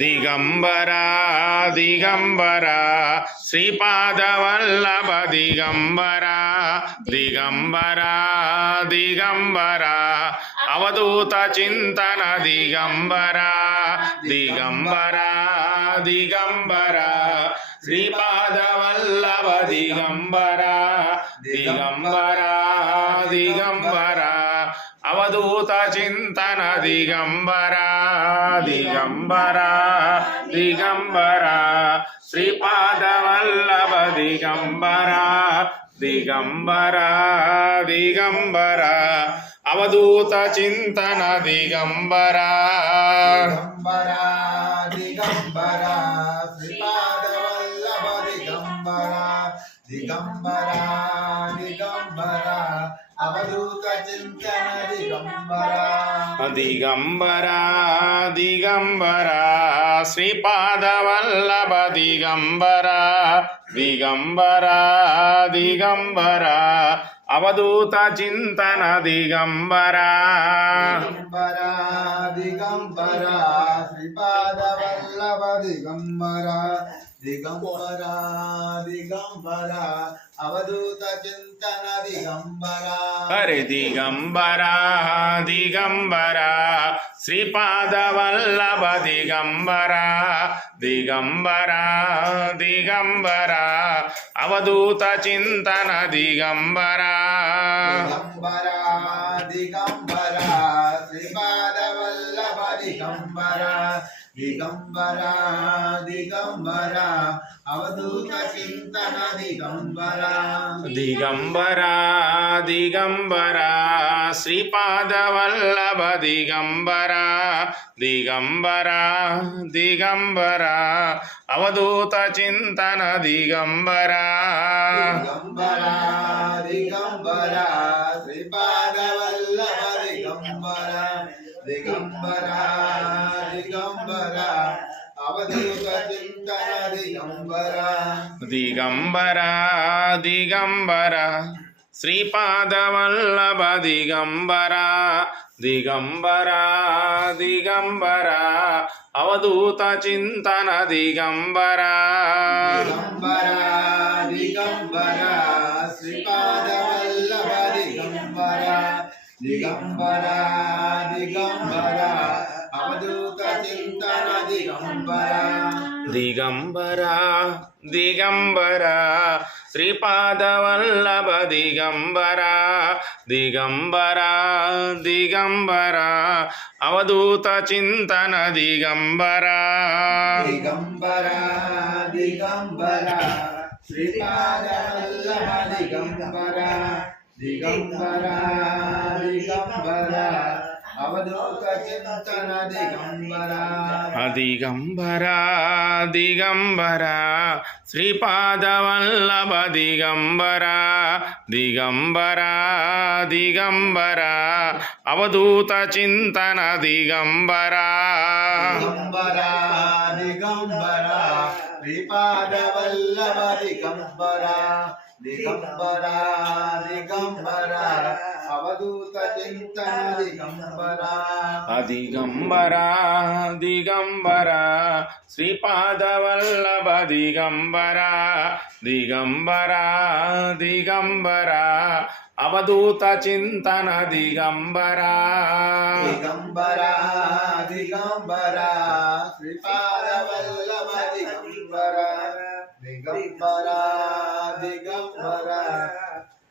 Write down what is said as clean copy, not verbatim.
దిగంబరా దిగంబరా శ్రీపాదవల్లభ దిగంబరా దిగంబరా దిగంబరా అవధూత చింతన దిగంబరా దిగంబరా దిగంబరా శ్రీపాదవల్లభ దిగంబరా దిగంబరా దిగంబరా అవధూత చింతన దిగంబరా దిగంబరా దిగంబరా శ్రీపాదవల్లభ దిగంబరా దిగంబరా దిగంబరా అవధూత చింతన దిగంబరా దిగంబరా దిగంబరా శ్రీపాదవల్లభ దిగంబరా దిగంబరా దిగంబరా అవధూత చింతన దిగంబరా దిగంబరా దిగంబరా శ్రీపాదవల్లభ దిగంబరా దిగంబరా దిగంబరా అవధూత చింతన దిగంబరా దిగంబరా దిగంబరా శ్రీపాదవల్లభ దిగంబరా దిగంబరా దిగంబరా అవధూత చింతన దిగంబరా హరి దిగంబరా దిగంబరా శ్రీపాదవల్లభ దిగంబరా దిగంబరా దిగంబరా అవధూత చింతన దిగంబరా దిగంబరా దిగంబరా శ్రీపాదవల్లభ దిగంబరా దిగంబరా దిగంబరా అవధూత చింతన దిగంబరా దిగంబరా దిగంబరా శ్రీపాదవల్లభ దిగంబరా దిగంబరా దిగంబరా అవధూత చింతన దిగంబరా దిగంబరా దిగంబరా శ్రీపాదవల్లభ దిగంబరా దిగంబరా దిగంబరా అవధూత చింతన దిగంబరా దిగంబరా దిగంబరా శ్రీపాదవల్లభ దిగంబరా దిగంబరా దిగంబరా అవధూత చింతన దిగంబరా దిగంబరా దిగంబరా శ్రీపాదవల్లభ దిగంబరా దిగంబరా దిగంబరా అవధూత చింతన దిగంబరా దిగంబరా దిగంబరా శ్రీపాదవల్లభ దిగంబరా దిగంబరా దిగంబరా అవధూత చింతన దిగంబరా దిగంబరా దిగంబరా శ్రీపాదవల్లభ దిగంబరా దిగంబరా దిగంబరా అవధూత చింతన దిగంబరా దిగంబరా దిగంబరా శ్రీపాదవల్లభ దిగంబరా దిగంబరా దిగంబరా అవధూత చింతన దిగంబరా దిగంబరా దిగంబరా శ్రీపాదవల్లభ దిగంబరా దిగంబరా దిగంబరా అవధూత చింతన దిగంబరా దిగంబరా దిగంబరా శ్రీపాదవల్లభ దిగంబరా దిగంబరా దిగంబరా అవధూత చింతన దిగంబరా దిగంబరా దిగంబరా శ్రీపాదవల్లభ దిగంబరా దిగంబరా